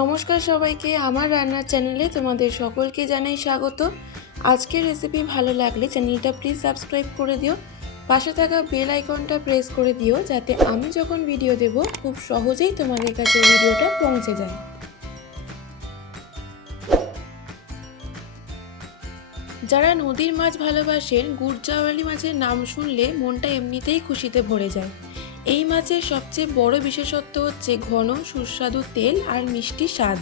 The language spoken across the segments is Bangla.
নমস্কার সবাইকে, আমার রান্নার চ্যানেলে তোমাদের সকলকে জানাই স্বাগত। আজকের রেসিপি ভালো লাগলে চ্যানেলটা প্লিজ সাবস্ক্রাইব করে দিও, পাশে থাকা বেল আইকনটা প্রেস করে দিও যাতে আমি যখন ভিডিও দেব খুব সহজেই তোমাদের কাছে ভিডিওটা পৌঁছে যায়। যারা নদীর মাছ ভালোবাসেন, গুড়জাওয়ালি মাছের নাম শুনলে মনটা এমনিতেই খুশিতে ভরে যায়। এই মাছের সবচেয়ে বড় বিশেষত্ব হচ্ছে ঘন সুস্বাদু তেল আর মিষ্টি স্বাদ।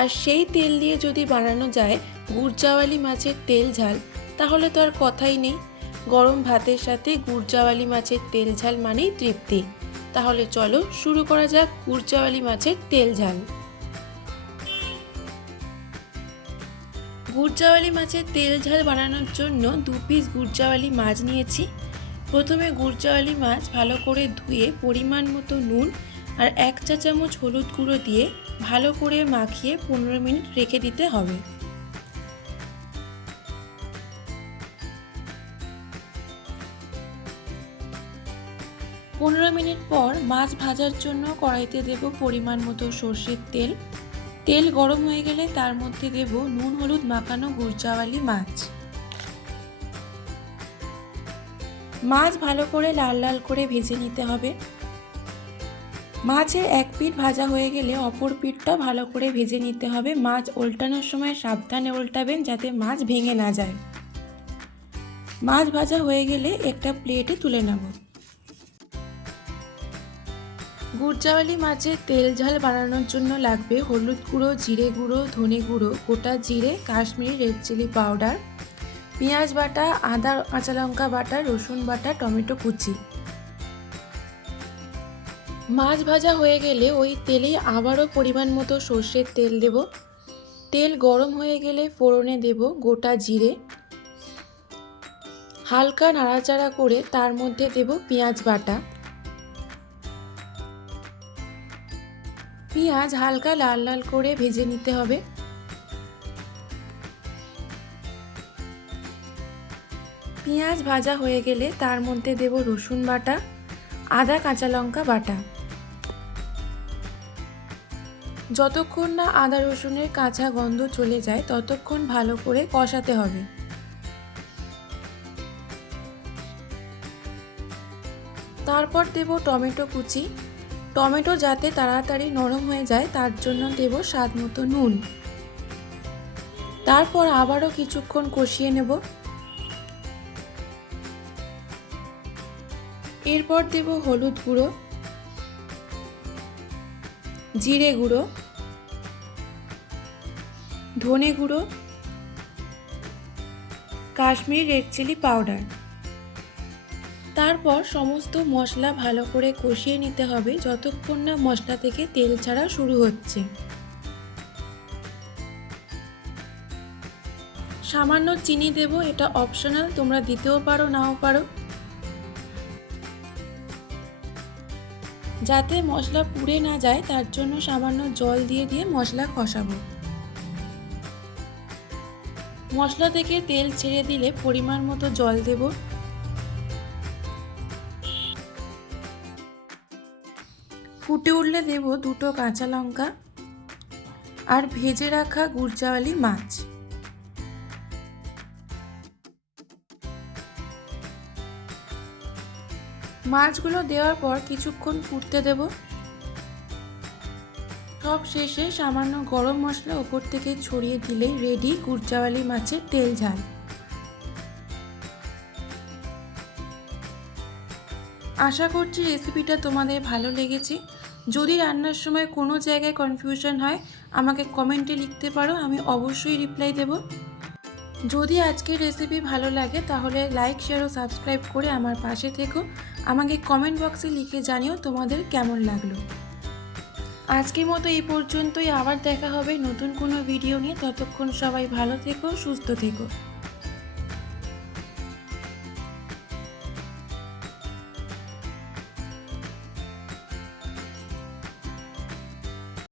আর সেই তেল দিয়ে যদি বানানো যায় গুড়জাওয়ালি মাছের তেল ঝাল, তাহলে তো আর কথাই নেই। গরম ভাতের সাথে গুড়জাওয়ালি মাছের তেল ঝাল মানেই তৃপ্তি। তাহলে চলো শুরু করা যাক গুড়জাওয়ালি মাছের তেল ঝাল। গুড়জাওয়ালি মাছের তেল ঝাল বানানোর জন্য 2 পিস গুড়জাওয়ালি মাছ নিয়েছি। প্রথমে গুড়জাওয়ালি মাছ ভালো করে ধুয়ে পরিমাণ মতো নুন আর 1 চা চামচ হলুদ গুঁড়ো দিয়ে ভালো করে মাখিয়ে 15 মিনিট রেখে দিতে হবে। পনেরো মিনিট পর মাছ ভাজার জন্য কড়াইতে দেব পরিমাণ মতো সর্ষের তেল। তেল গরম হয়ে গেলে তার মধ্যে দেব নুন হলুদ মাখানো গুড়জাওয়ালি মাছ। মাছ ভালো করে লাল লাল করে ভেজে নিতে হবে। মাছের এক পিঠ ভাজা হয়ে গেলে অপর পিঠটা ভালো করে ভেজে নিতে হবে। মাছ উল্টানোর সময় সাবধানে উল্টাবেন যাতে মাছ ভেঙে না যায়। মাছ ভাজা হয়ে গেলে একটা প্লেটে তুলে নেব। গুড়জাওয়ালি মাছের তেল ঝাল বানানোর জন্য লাগবে হলুদ গুঁড়ো, জিরে গুঁড়ো, ধনে গুঁড়ো, গোটা জিরে, কাশ্মীরি রেড চিলি পাউডার, পেঁয়াজ বাটা, আদা কাঁচা লঙ্কা বাটা, রসুন বাটা, টমেটো কুচি। মাছ ভাজা হয়ে গেলে ওই তেলেই আবারও পরিমাণ মতো সর্ষের তেল দেব। তেল গরম হয়ে গেলে ফোড়নে দেব গোটা জিরে। হালকা নাড়াচাড়া করে তার মধ্যে দেব পেঁয়াজ বাটা। পেঁয়াজ হালকা লাল লাল করে ভেজে নিতে হবে। পেঁয়াজ ভাজা হয়ে গেলে তার মধ্যে দেব রসুন বাটা, আদা কাঁচা লঙ্কা বাটা। যতক্ষণ না আদা রসুনের কাঁচা গন্ধ চলে যায় ততক্ষণ ভালো করে কষাতে হবে। তারপর দেব টমেটো কুচি। টমেটো যাতে তাড়াতাড়ি নরম হয়ে যায় তার জন্য দেব স্বাদ মতো নুন। তারপর আবারও কিছুক্ষণ কষিয়ে নেব। এরপর দেব হলুদ গুঁড়ো, জিরে গুঁড়ো, ধনে গুঁড়ো, কাশ্মীরি রেড চিলি পাউডার। তারপর সমস্ত মশলা ভালো করে কষিয়ে নিতে হবে যতক্ষণ না মশলা থেকে তেল ছাড়া শুরু হচ্ছে। সামান্য চিনি দেব, এটা অপশনাল, তোমরা দিতেও পারো নাও পারো। যাতে মশলা পুড়ে না যায় তার জন্য সামান্য জল দিয়ে দিয়ে মশলা কষাবো। মশলা থেকে তেল ছেড়ে দিলে পরিমাণ মতো জল দেব। ফুটে উঠলে দেব 2টো কাঁচা লঙ্কা আর ভেজে রাখা গুড়জাওয়ালি মাছ। মাছগুলো দেওয়ার পর কিছুক্ষণ ফুটতে দেব। সব শেষে সামান্য গরম মশলা ওপর থেকে ছড়িয়ে দিলেই রেডি গুড়জাওয়ালি মাছের তেল ঝাল। আশা করছি রেসিপিটা তোমাদের ভালো লেগেছে। যদি রান্নার সময় কোনো জায়গায় কনফিউশন হয় আমাকে কমেন্টে লিখতে পারো, আমি অবশ্যই রিপ্লাই দেব। যদি আজকের রেসিপি ভালো লাগে তাহলে লাইক, শেয়ার ও সাবস্ক্রাইব করে আমার পাশে থেকো। আমাকে কমেন্ট বক্সে লিখে জানিও তোমাদের কেমন লাগলো। আজকের মতো এই পর্যন্তই, আবার দেখা হবে নতুন কোনো ভিডিও নিয়ে। ততক্ষণ সবাই ভালো থেকো, সুস্থ থেকো।